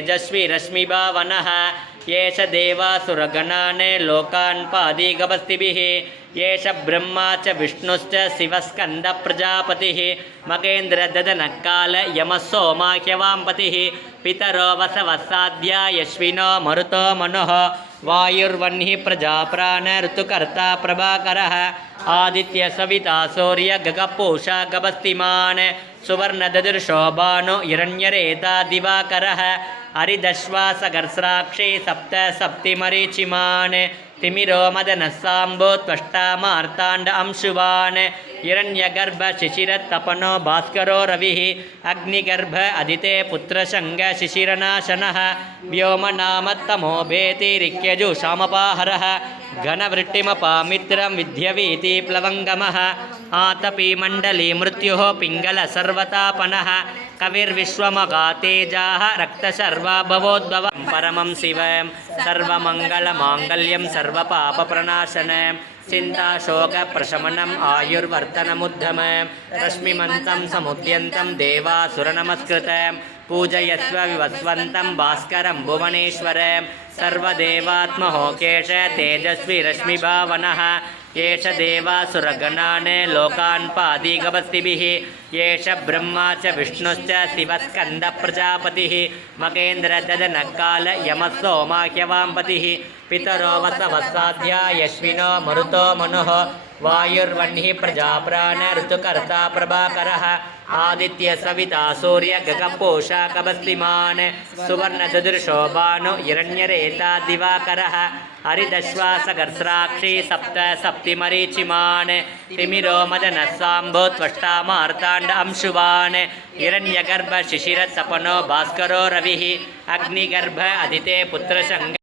तेजस्वी रश्मिभावनः येष देवासुरगणान् लोकान् पादीगवस्तिभिः येष ब्रह्मा च विष्णुश्च शिवस्कन्दप्रजापतिः मगेन्द्रददनकाल यमः सोमाह्यवाम्पतिः पितरो वसवस्साद्या यश्विनो मरुतो मनुः वायुर्वह्निः प्रजाप्राण ऋतुकर्ता प्रभाकरः आदित्य सविता सूर्य गगपूषा गभस्तिमान् सुवर्णददृशोभानु हिरण्यरेता दिवाकरः हरिदश्वासगर्स्राक्षी सप्त सप्तिमरीचिमान् तिमिरो मदनः साम्बो त्वष्टा मार्ताण्ड अंशुवान् हिरण्यगर्भ शिशिरतपनो भास्करो रविः अग्निगर्भ अदिते पुत्रशङ्ग शिशिरनाशनः व्योमनामत्तमो भेतिरिक्यजुषामपाहरः घनवृट्टिमपामित्रं विद्यवीति प्लवङ्गमः आतपी मण्डली मृत्युः पिङ्गल सर्वतापनः कविर्विश्वमगातेजाः रक्तशर्वा भवोद्भवं परमं शिवं सर्वमङ्गलमाङ्गल्यं सर्वपापप्रणाशनं चिन्ताशोकप्रशमनम् आयुर्वर्धनमुद्धमं रश्मिमन्तं समुद्यन्तं देवासुरनमस्कृतं पूजयस्व विवस्वन्तं भास्करं भुवनेश्वरं सर्वदेवात्महोकेश तेजस्वी रश्मिभावनः येष देवासुरगणान् लोकान् पादीगवस्तिभिः येष ब्रह्मा च विष्णुश्च शिवस्कन्दप्रजापतिः मगेन्द्रददनकाल यमः सोमाह्यवाम्पतिः पितरो वसवस्साद्या यश्विनो मरुतो मनुः वायुर्वह्निः प्रजाप्राण ऋतुकर्ता प्रभाकरः आदित्य सविता सूर्य गगपूषा गभस्तिमान् सुवर्णददृशोभानु हिरण्यरेता दिवाकरः हरिदश्वासगर्स्राक्षी सप्त सप्तिमरीचिमान् तिमिरो मदनः साम्बो त्वष्टा मार्ताण्ड अंशुवान् हिरण्यगर्भ शिशिरतपनो भास्करो रविः अग्निगर्भ अदिते पुत्रशङ्ग